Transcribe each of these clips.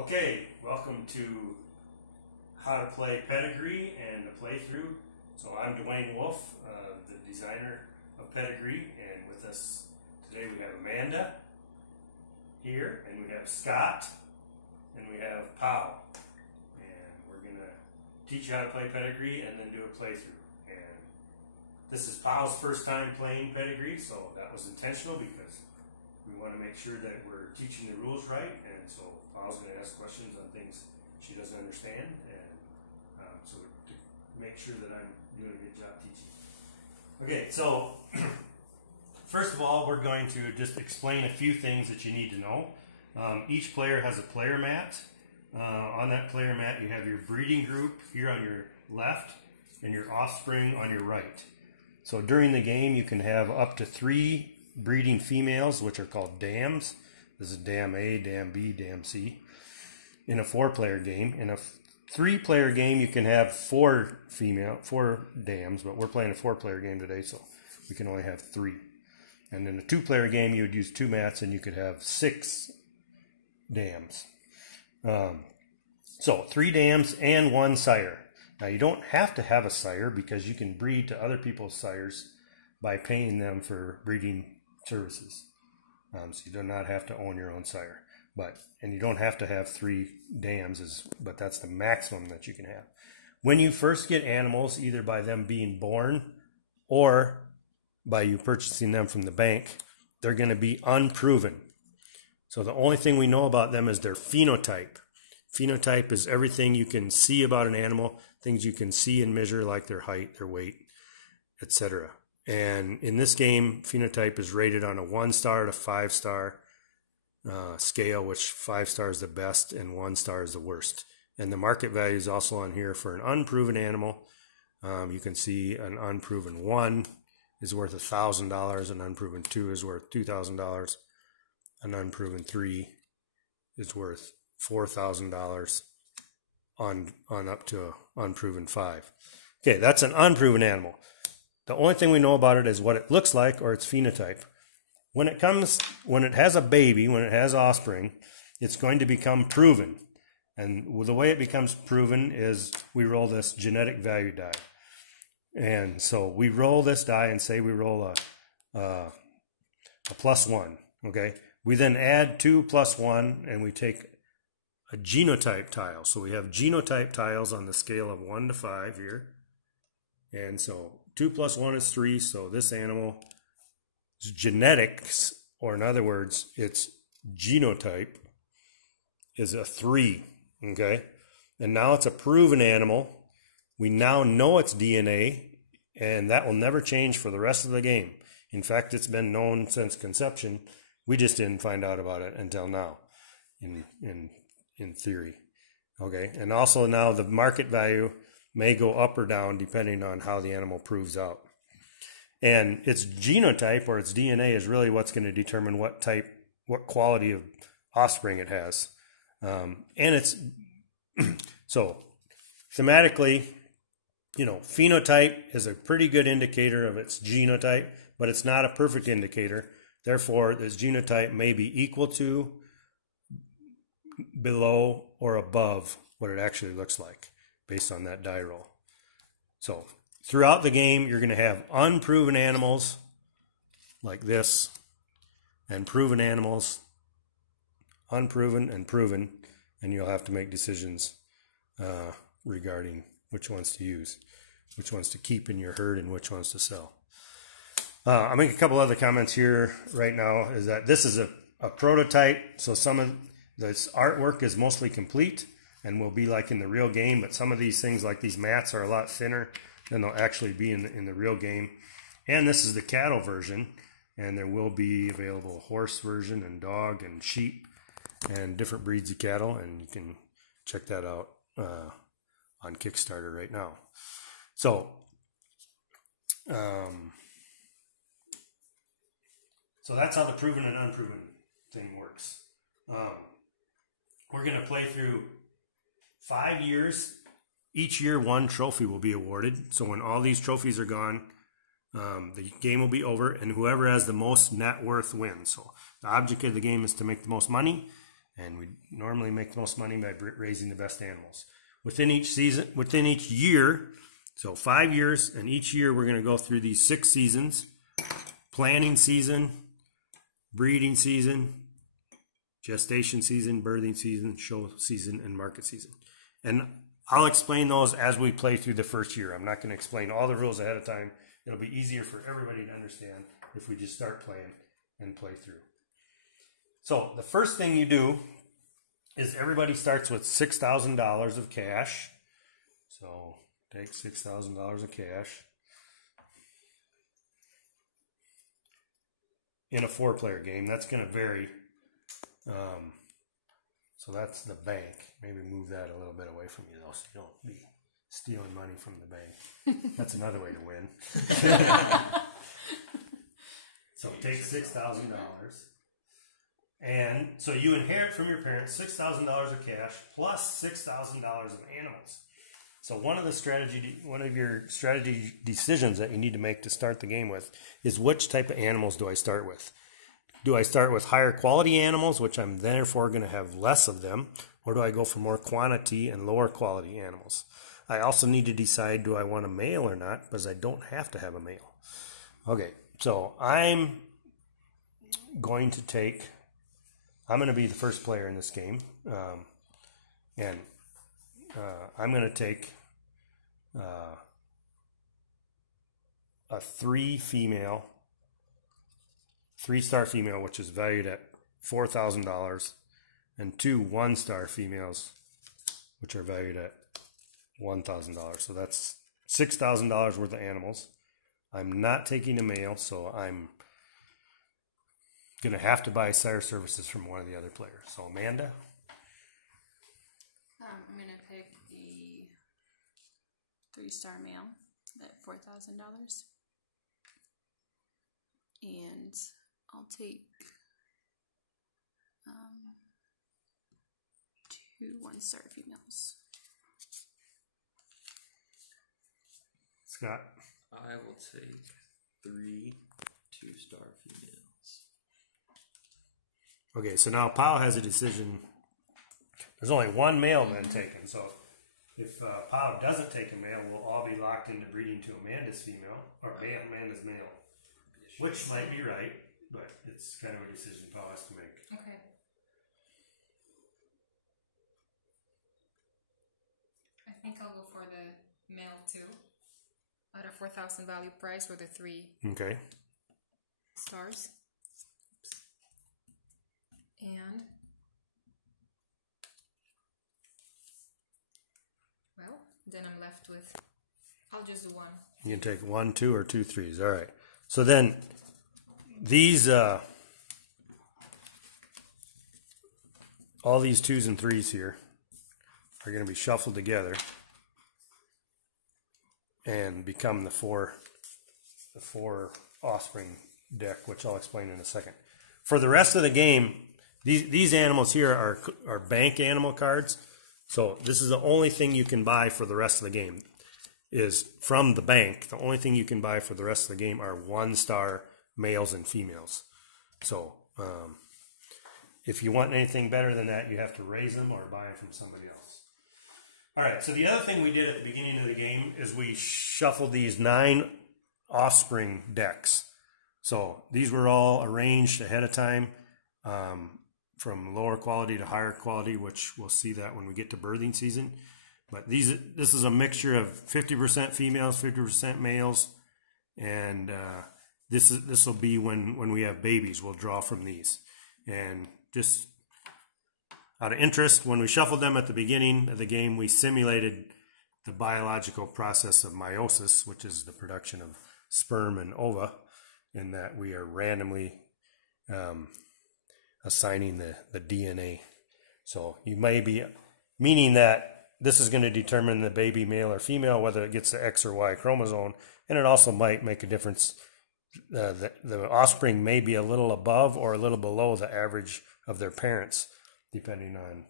Okay, welcome to How to Play Pedigree and the playthrough. So I'm Dwayne Wolf, the designer of Pedigree, and with us today we have Amanda here, and we have Scott, and we have Pau. And we're going to teach you how to play Pedigree and then do a playthrough. And this is Pau's first time playing Pedigree, so that was intentional because we want to make sure that we're teaching the rules right, and so Paul's going to ask questions on things she doesn't understand, and so to make sure that I'm doing a good job teaching. Okay, so first of all, we're going to just explain a few things that you need to know. Each player has a player mat. On that player mat, you have your breeding group here on your left and your offspring on your right. So during the game, you can have up to 3 breeding females, which are called dams. This is dam A, dam B, dam C. In a 4-player game. In a 3-player game, you can have 4 dams, but we're playing a 4-player game today, so we can only have 3. And in a 2-player game, you would use 2 mats, and you could have 6 dams. So 3 dams and 1 sire. Now, you don't have to have a sire because you can breed to other people's sires by paying them for breeding services. So you do not have to own your own sire, and you don't have to have 3 dams, but that's the maximum that you can have. When you first get animals, either by them being born or by you purchasing them from the bank, they're going to be unproven. So the only thing we know about them is their phenotype. Phenotype is everything you can see about an animal, things you can see and measure, like their height, their weight, etc. And in this game, phenotype is rated on a 1-star to 5-star scale, which 5-star is the best and 1-star is the worst. And the market value is also on here for an unproven animal. You can see an unproven 1 is worth $1,000, an unproven 2 is worth $2,000, an unproven 3 is worth $4,000 on up to an unproven 5. Okay, that's an unproven animal. The only thing we know about it is what it looks like or its phenotype. When it has a baby, when it has offspring, it's going to become proven. And the way it becomes proven is we roll this genetic value die. And so we roll this die and say we roll a +1, okay? We then add 2 + 1 and we take a genotype tile. So we have genotype tiles on the scale of 1 to 5 here. And so 2 + 1 is 3, so this animal's genetics, or in other words, its genotype, is a 3, okay? And now it's a proven animal. We now know its DNA, and that will never change for the rest of the game. In fact, it's been known since conception. We just didn't find out about it until now, in theory, okay? And also now the market value may go up or down depending on how the animal proves out. And its genotype or its DNA is really what's going to determine what quality of offspring it has. And it's, so thematically, phenotype is a pretty good indicator of its genotype, but it's not a perfect indicator. Therefore, this genotype may be equal to, below, or above what it actually looks like, based on that die roll. So throughout the game, you're going to have unproven animals like this, and proven animals, unproven and proven, and you'll have to make decisions regarding which ones to use, which ones to keep in your herd, and which ones to sell. I'll make a couple other comments here right now, is that this is a prototype, so some of this artwork is mostly complete and will be like in the real game, but some of these things, like these mats, are a lot thinner than they'll actually be in the real game. And this is the cattle version, and there will be available a horse version and dog and sheep and different breeds of cattle, and you can check that out on Kickstarter right now. So so that's how the proven and unproven thing works. We're going to play through 5 years. Each year, 1 trophy will be awarded. So when all these trophies are gone, the game will be over, and whoever has the most net worth wins. So the object of the game is to make the most money, And we normally make the most money by raising the best animals. Within each season, within each year, so 5 years, and each year we're going to go through these 6 seasons: planting season, breeding season, gestation season, birthing season, show season, and market season. And I'll explain those as we play through the first year. I'm not going to explain all the rules ahead of time. It'll be easier for everybody to understand if we just start playing and play through. So the first thing you do is everybody starts with $6,000 of cash. So take $6,000 of cash. In a 4-player game, that's going to vary. So that's the bank. Maybe move that a little bit away from you, though, so you don't be stealing money from the bank. That's another way to win. So take $6,000. And so you inherit from your parents $6,000 of cash plus $6,000 of animals. So one of your strategy decisions that you need to make to start the game with is, which type of animals do I start with? Do I start with higher quality animals, which I'm therefore going to have less of them, or do I go for more quantity and lower quality animals? I also need to decide, do I want a male or not, because I don't have to have a male. Okay, so I'm going to be the first player in this game, and I'm going to take a 3-star female, which is valued at $4,000, and 2 1-star females, which are valued at $1,000. So that's $6,000 worth of animals. I'm not taking a male, so I'm going to have to buy sire services from one of the other players. So Amanda? I'm going to pick the 3-star male at $4,000. And I'll take 2 1-star females. Scott? I will take 3 2-star females. Okay, so now Powell has a decision. There's only one male then taken, so if Powell doesn't take a male, we'll all be locked into breeding to Amanda's female, or Amanda's male. Which might be right, but it's kind of a decision Powell has to make. Okay. I think I'll go for the male too. At a 4,000 value price with the 3 Okay. stars. And well, then I'm left with, I'll just do 1. You can take 1, 2, or 2 3s. All right. So then these all these 2s and 3s here are going to be shuffled together and become the four offspring deck, which I'll explain in a second. For the rest of the game, these animals here are bank animal cards. So this is the only thing you can buy for the rest of the game, is from the bank. The only thing you can buy for the rest of the game are 1-star males and females. So if you want anything better than that, you have to raise them or buy them from somebody else. All right, so the other thing we did at the beginning of the game is we shuffled these 9 offspring decks. So these were all arranged ahead of time, from lower quality to higher quality, which we'll see that when we get to birthing season. But this is a mixture of 50% females, 50% males, and this will be when we have babies. We'll draw from these. And just out of interest, when we shuffled them at the beginning of the game, we simulated the biological process of meiosis, which is the production of sperm and ova, in that we are randomly assigning the DNA. So you may be meaning that this is going to determine the baby male or female, whether it gets the X or Y chromosome, and it also might make a difference. The offspring may be a little above or a little below the average of their parents, depending on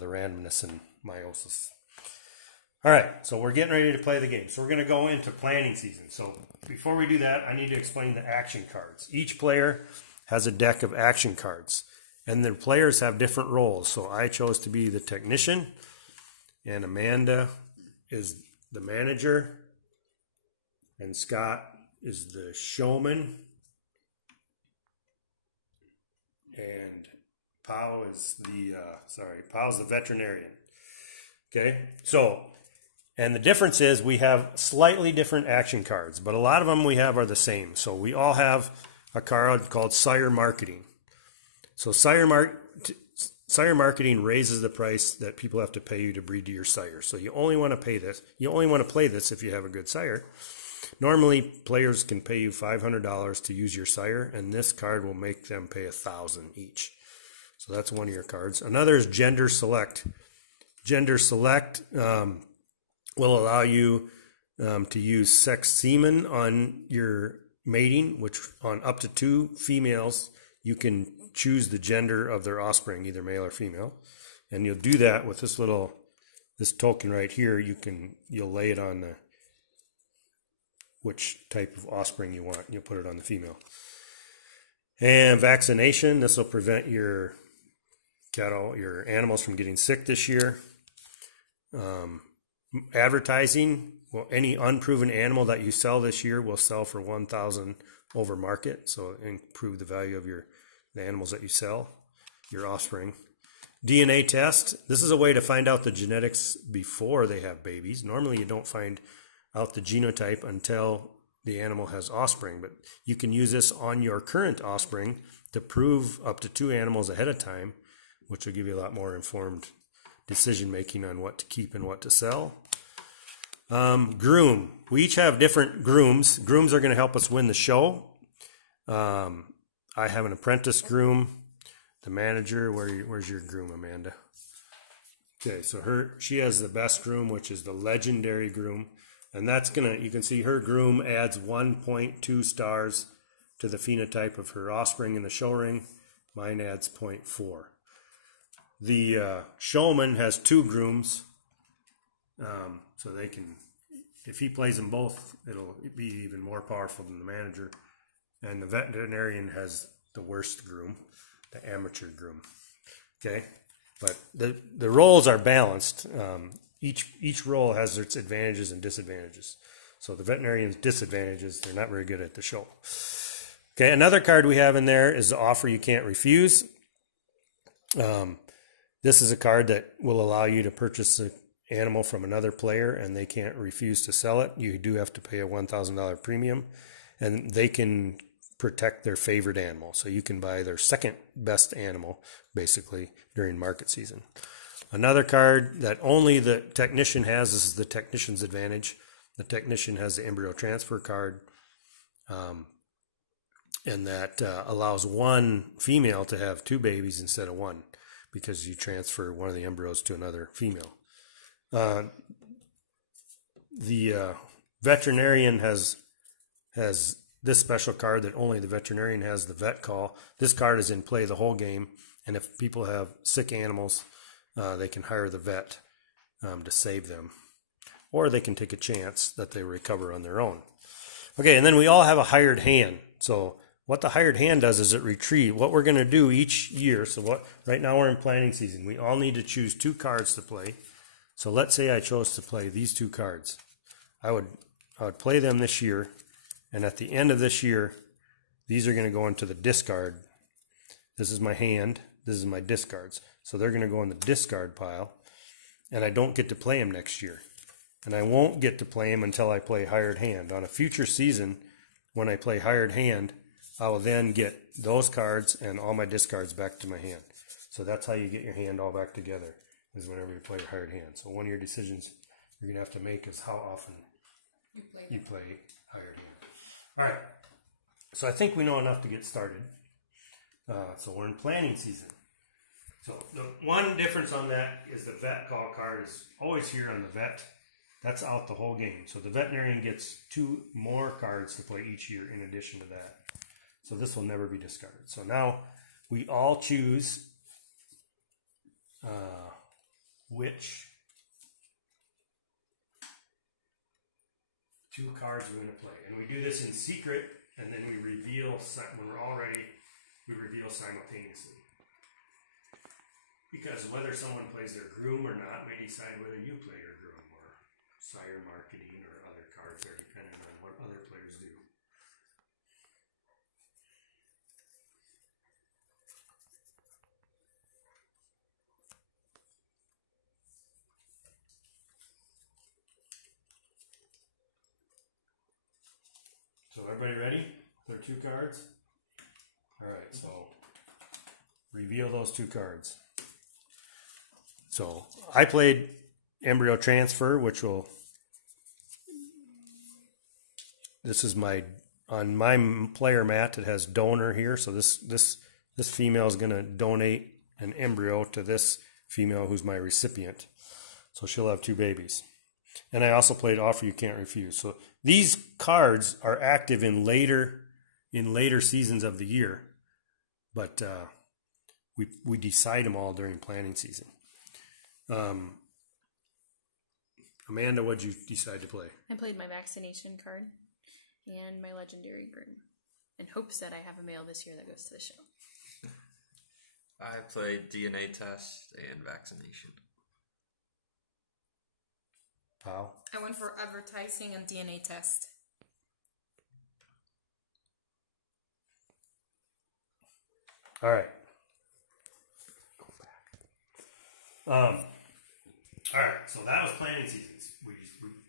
the randomness and meiosis. All right, so we're getting ready to play the game. So we're going to go into planning season. So before we do that, I need to explain the action cards. Each player has a deck of action cards. And the players have different roles. So I chose to be the technician, and Amanda is the manager, and Scott is the showman, and Powell is Powell's the veterinarian. Okay, so, and the difference is we have slightly different action cards, but a lot of them we have are the same. So we all have a card called Sire Marketing. So Sire Marketing raises the price that people have to pay you to breed to your sire. So you only want to pay this. You only want to play this if you have a good sire. Normally, players can pay you $500 to use your sire, and this card will make them pay $1,000 each. So that's one of your cards. Another is Gender Select. Gender Select will allow you to use sex semen on your mating, which on up to 2 females, you can choose the gender of their offspring, either male or female. And you'll do that with this token right here. You'll lay it on which type of offspring you want. You'll put it on the female. And vaccination, this will prevent your animals from getting sick this year. Advertising, well, any unproven animal that you sell this year will sell for $1,000 over market, so improve the value of the animals that you sell, your offspring. DNA test, this is a way to find out the genetics before they have babies. Normally you don't find out the genotype until the animal has offspring, but you can use this on your current offspring to prove up to 2 animals ahead of time, which will give you a lot more informed decision making on what to keep and what to sell. Groom. We each have different grooms. Grooms are going to help us win the show. I have an apprentice groom, the manager. Where's your groom, Amanda? Okay, so she has the best groom, which is the legendary groom, and you can see her groom adds 1.2 stars to the phenotype of her offspring in the show ring. Mine adds 0.4. The showman has 2 grooms, so they can, if he plays them both, it'll be even more powerful than the manager. And the veterinarian has the worst groom, the amateur groom. Okay, but the roles are balanced. Each role has its advantages and disadvantages. So the veterinarian's disadvantages, they're not very good at the show. Okay, another card we have in there is the offer you can't refuse. This is a card that will allow you to purchase an animal from another player and they can't refuse to sell it. You do have to pay a $1,000 premium, and they can protect their favorite animal. So you can buy their second best animal, basically, during market season. Another card that only the technician has, this is the technician's advantage. The technician has the embryo transfer card, and that allows one female to have 2 babies instead of 1, because you transfer one of the embryos to another female. The veterinarian has this special card that only the veterinarian has, the vet call. This card is in play the whole game, and if people have sick animals, they can hire the vet to save them, or they can take a chance that they recover on their own. Okay, and then we all have a hired hand. So what the hired hand does is it retrieves what we're going to do each year. So right now we're in planning season. We all need to choose 2 cards to play. So let's say I chose to play these 2 cards. I would play them this year, and at the end of this year, these are going to go into the discard. This is my hand. This is my discards. So they're going to go in the discard pile, and I don't get to play them next year. And I won't get to play them until I play hired hand. On a future season, when I play hired hand, I will then get those cards and all my discards back to my hand. So that's how you get your hand all back together, is whenever you play your hired hand. So one of your decisions you're going to have to make is how often you play hired hand. All right. So I think we know enough to get started. So we're in planning season. So the one difference on that is the vet call card is always here on the vet. That's out the whole game. So the veterinarian gets 2 more cards to play each year in addition to that. So this will never be discarded. So now we all choose which 2 cards we're going to play. And we do this in secret, and then we reveal, when we're all ready, we reveal simultaneously. Because whether someone plays their groom or not may decide whether you play your groom, or sire marketing or other cards are dependent on what other players do. So everybody ready? There are 2 cards? Alright, so reveal those 2 cards. So I played Embryo Transfer, which will, this is on my player mat, it has donor here. So this female is going to donate an embryo to this female who's my recipient. So she'll have 2 babies. And I also played Offer You Can't Refuse. So these cards are active in later seasons of the year, but we decide them all during planning season. Amanda, what'd you decide to play? I played my vaccination card and my legendary groom in hopes that I have a male this year that goes to the show. I played DNA test and vaccination. Wow. I went for advertising and DNA test. All right. Go back. All right. So that was planning seasons. We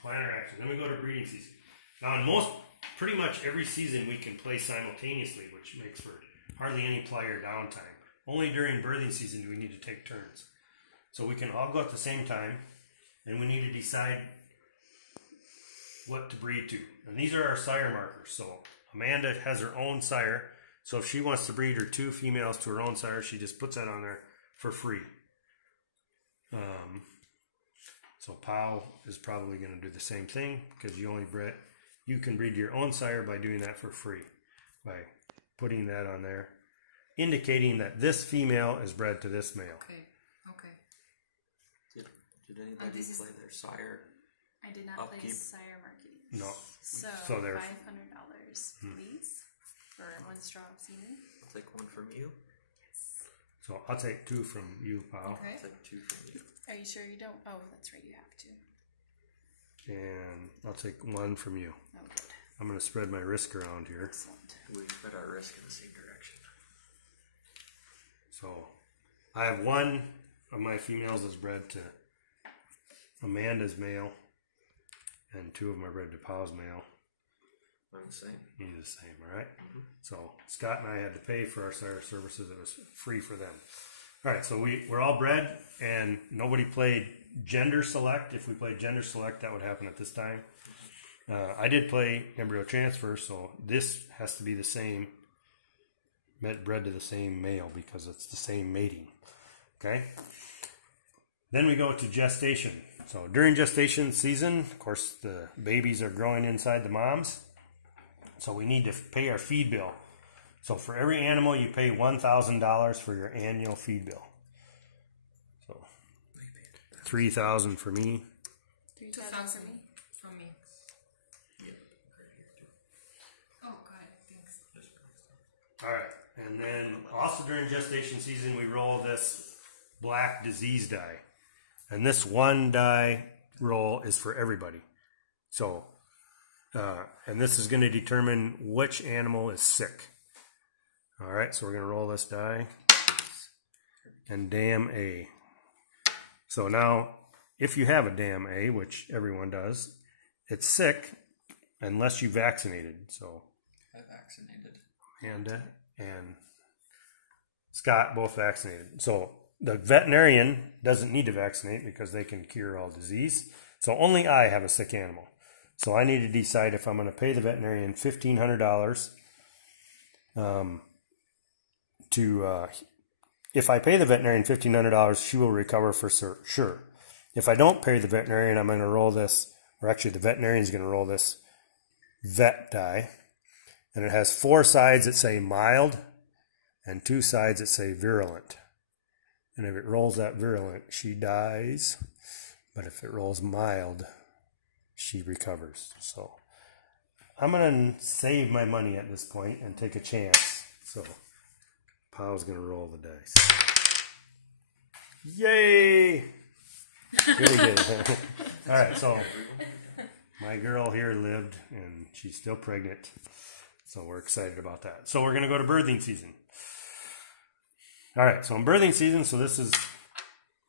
plan our actions. Then we go to breeding season. Now, in pretty much every season, we can play simultaneously, which makes for hardly any player downtime. Only during birthing season do we need to take turns. So we can all go at the same time, and we need to decide what to breed to. And these are our sire markers. So Amanda has her own sire. So if she wants to breed her 2 females to her own sire, she just puts that on there for free. So Pau is probably going to do the same thing, because you can breed your own sire by doing that for free, by putting that on there, indicating that this female is bred to this male. Okay. Did anybody play their sire? I did not play sire marketing. No. So they're $500, please, for 1 straw of semen. I'll take 1 from you. So I'll take 2 from you, Pau. Okay. I'll take 2 from you. Are you sure you don't? Oh, that's right, you have to. And I'll take 1 from you. Oh, good. I'm going to spread my risk around here. Excellent. We spread our risk in the same direction. So I have 1 of my females is bred to Amanda's male, and 2 of them are bred to Pau's male. I'm the same. He's the same, all right? So Scott and I had to pay for our sire services. It was free for them. All right, so we're all bred, and nobody played gender select. If we played gender select, that would happen at this time. I did play embryo transfer, so this has to be the same, bred to the same male, because it's the same mating. Okay? Then we go to gestation. So during gestation season, of course, the babies are growing inside the moms. So we need to pay our feed bill. So for every animal, you pay $1,000 for your annual feed bill. So $3,000 for me. $3,000 for me. From me. Yep. Oh, got it. Thanks. All right. And then also during gestation season, we roll this black disease die. And this 1 die roll is for everybody. So, and this is going to determine which animal is sick. All right, so we're going to roll this die. And damn A. So now, if you have a damn A, which everyone does, it's sick unless you vaccinated. So I vaccinated. Amanda and Scott both vaccinated. So the veterinarian doesn't need to vaccinate because they can cure all disease. So only I have a sick animal. So I need to decide if I'm going to pay the veterinarian $1,500 if I pay the veterinarian $1,500, she will recover for sure. If I don't pay the veterinarian, I'm going to roll this, or actually the veterinarian is going to roll this vet die. And it has 4 sides that say mild and 2 sides that say virulent. And if it rolls that virulent, she dies. But if it rolls mild, she recovers. So I'm going to save my money at this point and take a chance. So Pau's going to roll the dice. Yay! Really good. All right, so my girl here lived, and she's still pregnant, so we're excited about that. So we're going to go to birthing season. All right, so in birthing season, so this is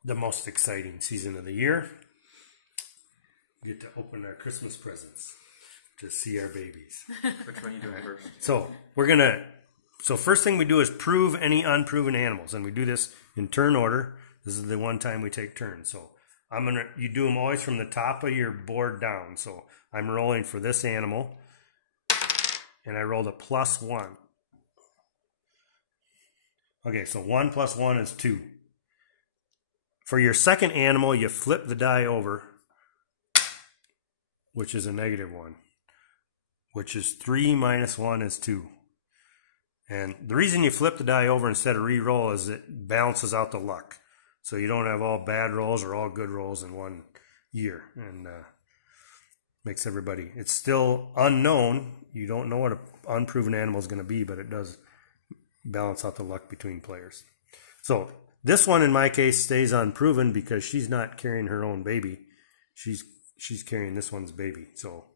the most exciting season of the year. We get to open our Christmas presents to see our babies. Which one are you doing first? So so first thing we do is prove any unproven animals, and we do this in turn order. This is the one time we take turns. So you do them always from the top of your board down. So I'm rolling for this animal, and I rolled a +1. Okay, so 1 + 1 is 2. For your second animal, you flip the die over, which is a -1, which is 3 - 1 is 2. And the reason you flip the die over instead of re-roll is it balances out the luck. So you don't have all bad rolls or all good rolls in one year. And makes everybody, it's still unknown. You don't know what an unproven animal is going to be, but it does balance out the luck between players. So this one in my case stays unproven because she's not carrying her own baby. She's carrying this one's baby. So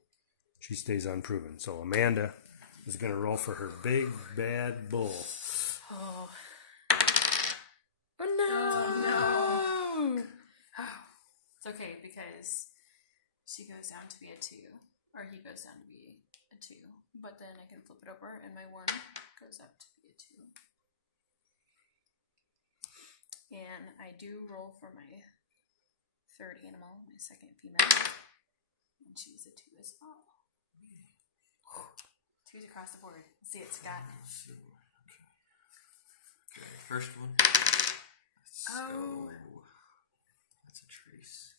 she stays unproven. So Amanda is going to roll for her big bad bull. Oh. Oh no! Oh. It's okay because she goes down to be a 2, or he goes down to be a 2. But then I can flip it over, and my 1 goes up to be a 2. And I do roll for my third animal, my second female, and she's a 2 as well. 2s across the board. Let's see it, Scott. Okay, first one. Oh. That's a trace.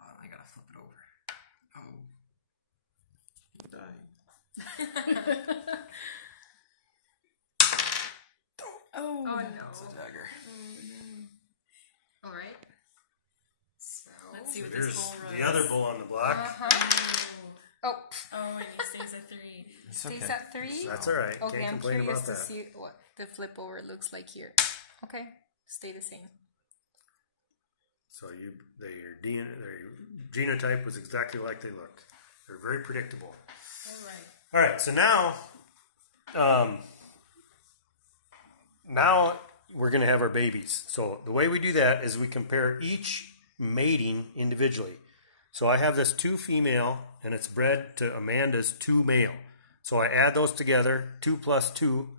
Oh, I gotta flip it over. Oh. I'm dying. Oh. Oh no. That's a dagger. All right. So Let's see what There's this bull rolls. the other bull on the block. Oh, Oh, and he stays at 3. It's stays okay. at 3. That's all right. Okay, Can't I'm complain curious about to that. see what the flip over looks like here. Okay, stay the same. So their genotype was exactly like they looked. They're very predictable. All right. All right, so now we're going to have our babies. So the way we do that is we compare each mating individually. So I have this 2 female, and it's bred to Amanda's 2 male. So I add those together, 2 + 2.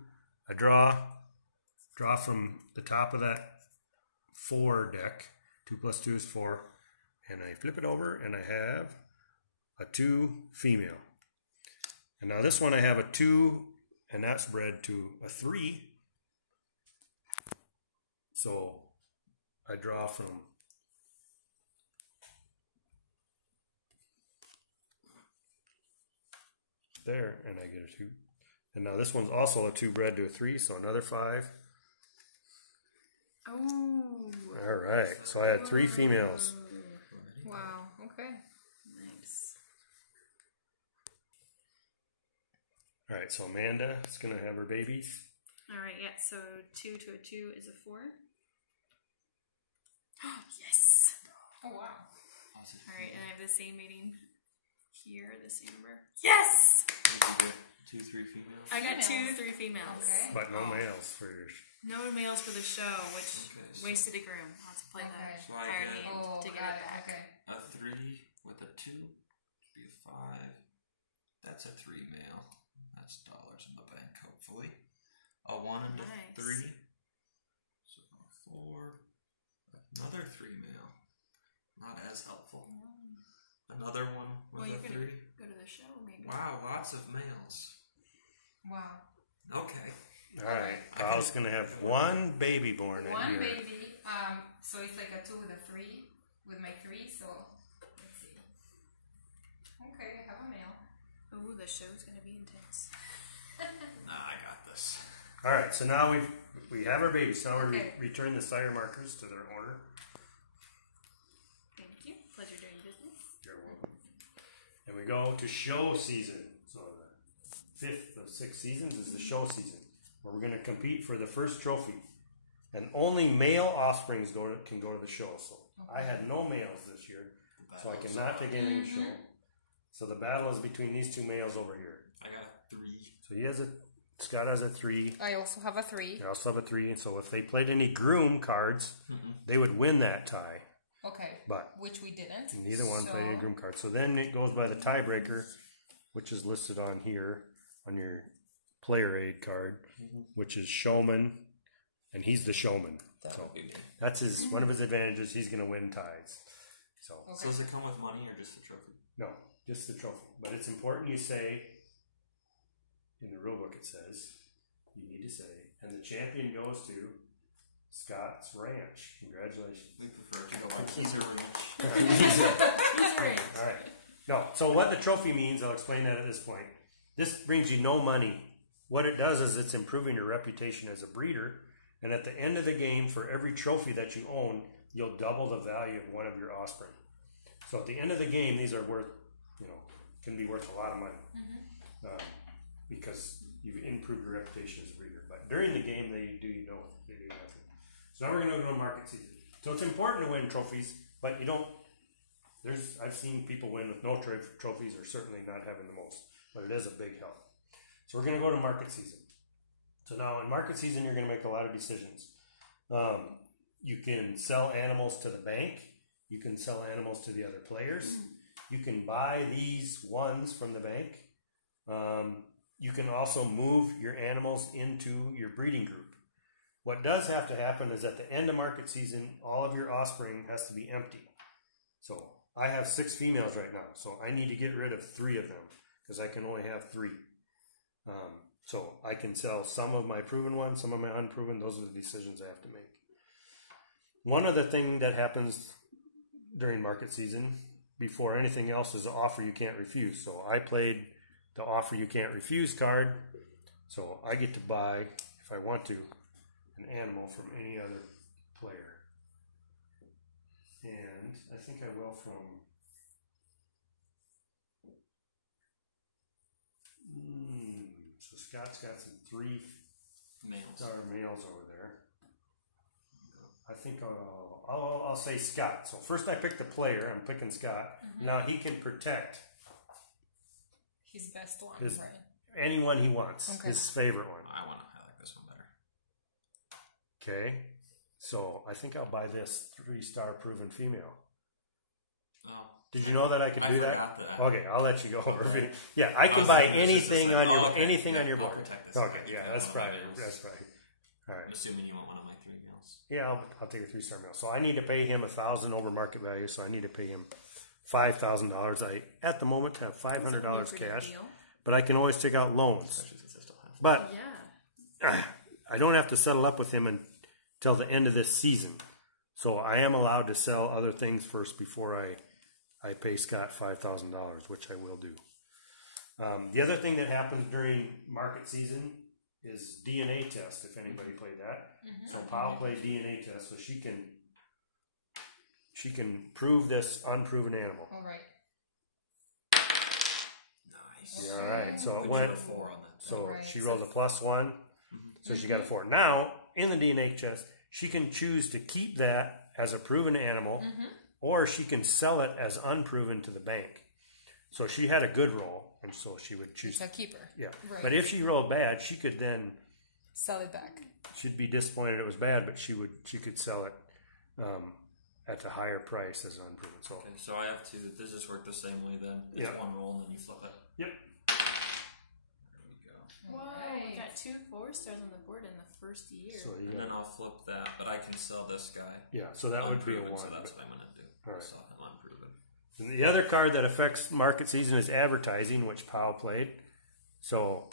I draw from the top of that 4 deck. 2 + 2 is 4. And I flip it over, and I have a 2 female. And now this one I have a 2, and that's bred to a 3. So I draw from there, and I get a 2. And now this one's also a 2 bred to a 3, so another 5. Oh. All right, so I had 3 females. Wow. Okay. Nice. All right, so Amanda is going to have her babies. Alright, yeah, so 2 to a 2 is a 4. Yes! Oh wow. Alright, and I have the same mating here, the same number. Yes! What did you get? 2, 3 females? I got 2, Females. 3 females. Okay. But no males for yours. No males for the show, which Okay, so- wasted a groom. I'll have to play Okay. that So I higher got- name Oh, to get got it it. back. Okay. A 3 with a 2 would be a 5. That's a 3 male. That's dollars in the bank, hopefully. A 1 and Nice. a 3. So a 4. Another 3 male. Not as helpful. Another one with Well, you a can 3. go to the show, maybe. Wow, lots of males. Wow. Okay. All right, Paul's going to have 1 baby born at One year. baby. So it's like a 2 with a 3 with my 3. So let's see. Okay, I have a male. Ooh, the show's gonna be intense. Nah, I got this. All right, so now we have our babies. Now we Okay. return the sire markers to their owner. Thank you. Pleasure doing business. You're welcome. And we go to show season. So the 5th of 6 seasons is the show season, where we're going to compete for the first trophy. and only male offsprings can go to the show. So I had no males this year, so I cannot take anything to show. So the battle is between these two males over here. I got a 3. So Scott has a 3. I also have a 3. I also have a 3. So if they played any groom cards, they would win that tie. Okay. But which we didn't. Neither one played any groom cards. So then it goes by the tiebreaker, which is listed on here on your player aid card, which is showman, and he's the showman. So that's one of his advantages. He's going to win ties. So does it come with money or just a trophy? No, just the trophy. But it's important you say, in the rule book it says, you need to say, and the champion goes to Scott's Ranch. Congratulations. We prefer to go on Keezer Ranch. All right. No, so what the trophy means, I'll explain that at this point. This brings you no money. What it does is it's improving your reputation as a breeder, and at the end of the game, for every trophy that you own, you'll double the value of one of your offspring. So at the end of the game, these are worth, can be worth a lot of money because you've improved your reputation as a breeder. But during the game, they do nothing. So now we're going to go to market season. So it's important to win trophies, but you don't. I've seen people win with no trophies or certainly not having the most, but it is a big help. So we're going to go to market season. So now in market season, you're going to make a lot of decisions. You can sell animals to the bank. You can sell animals to the other players. You can buy these ones from the bank. You can also move your animals into your breeding group. What does have to happen is at the end of market season, all of your offspring has to be empty. So I have 6 females right now, so I need to get rid of 3 of them because I can only have 3. So I can sell some of my proven ones, some of my unproven. Those are the decisions I have to make. One other thing that happens during market season before anything else is an offer you can't refuse. So I played the offer you can't refuse card. So I get to buy, if I want to, an animal from any other player. And I think I will from so Scott's got some 3 star males over there. I think I'll say Scott. So first I pick the player. I'm picking Scott. Now he can protect his best one, his, right? anyone he wants. Okay. His favorite one. I like this one better. Okay. So I think I'll buy this 3-star proven female. Oh. Did you know that I could do that? That? Okay, I'll let you go. Okay. Yeah, I can buy anything on your on your board. Okay, yeah, that's probably. All right. I'm assuming you want one of my 3 males. Yeah, I'll take a 3-star male. So I need to pay him $1,000 over market value. So I need to pay him $5,000. I at the moment have $500 cash, but I can always take out loans. But I don't have to settle up with him until the end of this season. So I am allowed to sell other things first before I pay Scott $5,000, which I will do. The other thing that happens during market season is DNA test, if anybody played that. So Powell played DNA test, so she can prove this unproven animal. All right. Nice. Yeah, all right. So it went. 4 on that. So she rolled a +1. So she got a 4. Now, in the DNA test, she can choose to keep that as a proven animal, or she can sell it as unproven to the bank. So she had a good roll, and so she would choose. She's a keeper. Yeah. Right. But if she rolled bad, she could then sell it back. She'd be disappointed it was bad, but she could sell it at a higher price as unproven. So okay, so I have to. Does this work the same way then? It's one roll and then you flip it. Yep. There we go. Wow, we got 2 4-stars on the board in the first year. So and then I'll flip that, but I can sell this guy. Yeah, so that would be a 1. So that's what I'm going to do. All right. Sell him unproven. And the other card that affects market season is advertising, which Powell played. So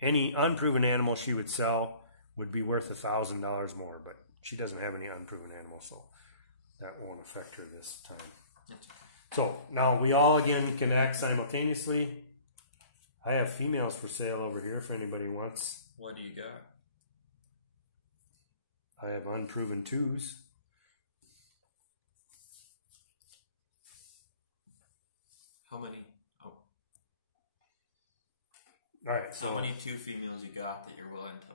any unproven animal she would sell would be worth $1,000 more, but she doesn't have any unproven animals, so that won't affect her this time. So now we all again can act simultaneously. I have females for sale over here if anybody wants. What do you got? I have unproven 2s. How many? Oh. All right. So how many 2 females you got that you're willing to?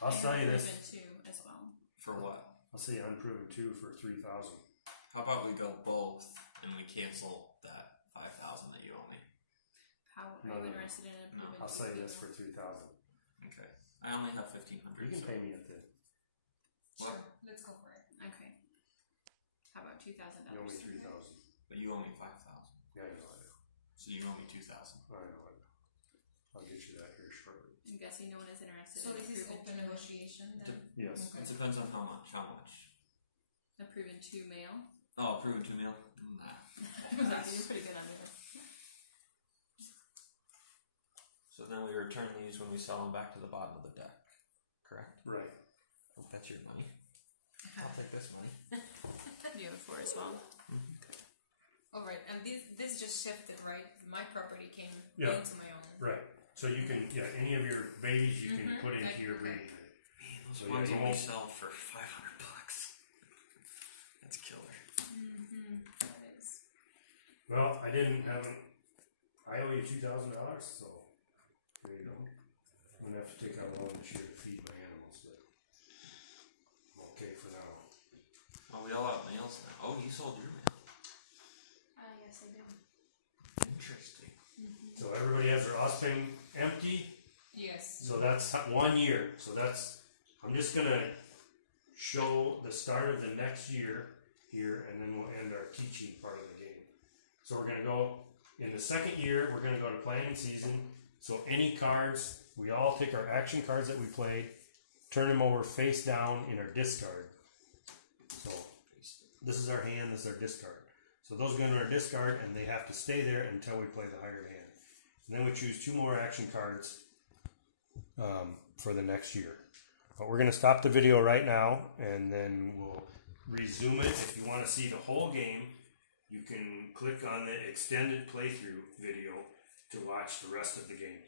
I'll sell you this. Two as well. For what? I'll say unproven 2 for 3,000. How about we go both and we cancel that 5,000 that you owe me? How are No, you no, no. interested in No, improving? I'll say this people? for 3,000. Okay. I only have 1,500. You can so- pay me at the. Sure, let's go for it. Okay. How about $2,000? You owe me 3,000. But you owe me 5,000. Yeah, I know. So you owe me 2,000. I know. I'll get you that here shortly. I'm guessing no one is interested So in this is approving open negotiation then? Yes. Okay. It depends on how much. How much? approving 2 male. Oh, proven 2 mil? Nah. You're pretty good on there. So then we return these when we sell them back to the bottom of the deck. Correct? Right. Oh, that's your money. I'll take this money. You have 4 as well. All right, and this just shifted, right? My property came Yeah. into my own. Right. So you can, any of your babies you can put into your Okay. breeding crate. Man, those So ones you only won't- sell for $500. That's killer. That is. Well, I didn't have. I owe you $2,000, so there you go. I'm gonna have to take out a loan this year to feed my animals, but I'm okay for now. Oh, we all have mails now. Oh, you sold your mail. Yes, I do. Interesting. So everybody has their Ausping empty. Yes. So that's 1 year. So that's. I'm just gonna show the start of the next year here, and then we'll end our teaching part of the game. So we're gonna go in the second year. We're gonna go to planning season. So any cards, we all take our action cards that we played, turn them over face down in our discard. So this is our hand. This is our discard. So those go into our discard, and they have to stay there until we play the hired hand. And then we choose 2 more action cards for the next year. But we're going to stop the video right now, and then we'll resume it. If you want to see the whole game, you can click on the extended playthrough video to watch the rest of the game.